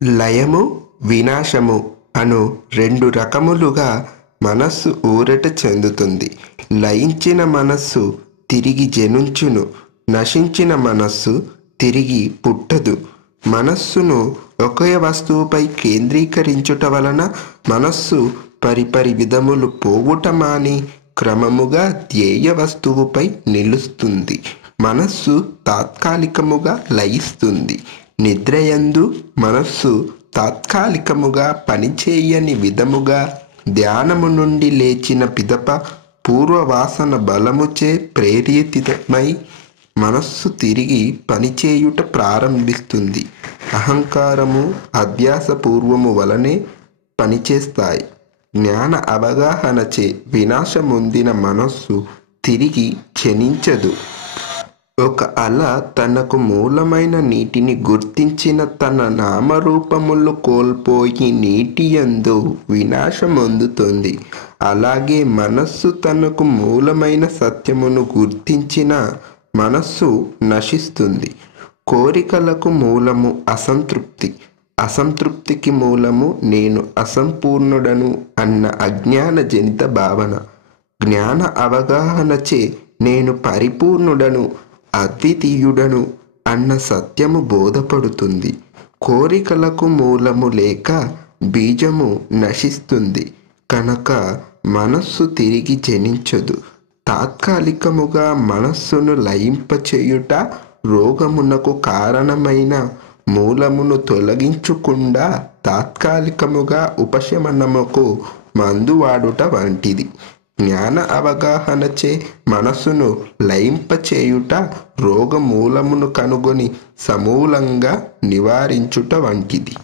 లయము వినాశము అను రెండు రకములుగా మనస్సు ఊరట చెందుతుంది. లయించిన మనస్సు తిరిగి జనించును, నశించిన మనస్సు తిరిగి పుట్టదు. మనస్సును ఒకే వస్తువుపై కేంద్రీకరించుట వలన మనస్సు పరిపరి విధములు పోవుట మాని క్రమముగా ధ్యేయ వస్తువుపై నిలుస్తుంది. మనస్సు తాత్కాలికముగా లయిస్తుంది. నిద్రయందు మనస్సు తాత్కాలికముగా పనిచేయని విధముగా ధ్యానము నుండి లేచిన పిదప పూర్వవాసన బలముచే ప్రేరేపితమై మనస్సు తిరిగి పనిచేయుట ప్రారంభిస్తుంది. అహంకారము అభ్యాసపూర్వము వలనే పనిచేస్తాయి. జ్ఞాన అవగాహనచే వినాశమొందిన మనస్సు తిరిగి జనించదు. ఒక అల తనకు మూలమైన నీటిని గుర్తించిన తన నామరూపములు కోల్పోయి నీటియందు వినాశమొందుతుంది. అలాగే మనస్సు తనకు మూలమైన సత్యమును గుర్తించిన మనస్సు నశిస్తుంది. కోరికలకు మూలము అసంతృప్తి, అసంతృప్తికి మూలము నేను అసంపూర్ణుడను అన్న అజ్ఞాన జనిత భావన. జ్ఞాన అవగాహనచే నేను పరిపూర్ణుడను, అద్వితీయుడను అన్న సత్యము బోధపడుతుంది. కోరికలకు మూలము లేక బీజము నశిస్తుంది కనుక మనస్సు తిరిగి జనించదు. తాత్కాలికముగా మనస్సును లయింపచేయుట రోగమునకు కారణమైన మూలమును తొలగించకుండా తాత్కాలికముగా ఉపశమనముకు మందు వాడుట వంటిది. జ్ఞాన అవగాహనచే మనస్సును లయింపచేయుట రోగమూలమును కనుగొని సమూలంగా నివారించుట వంటిది.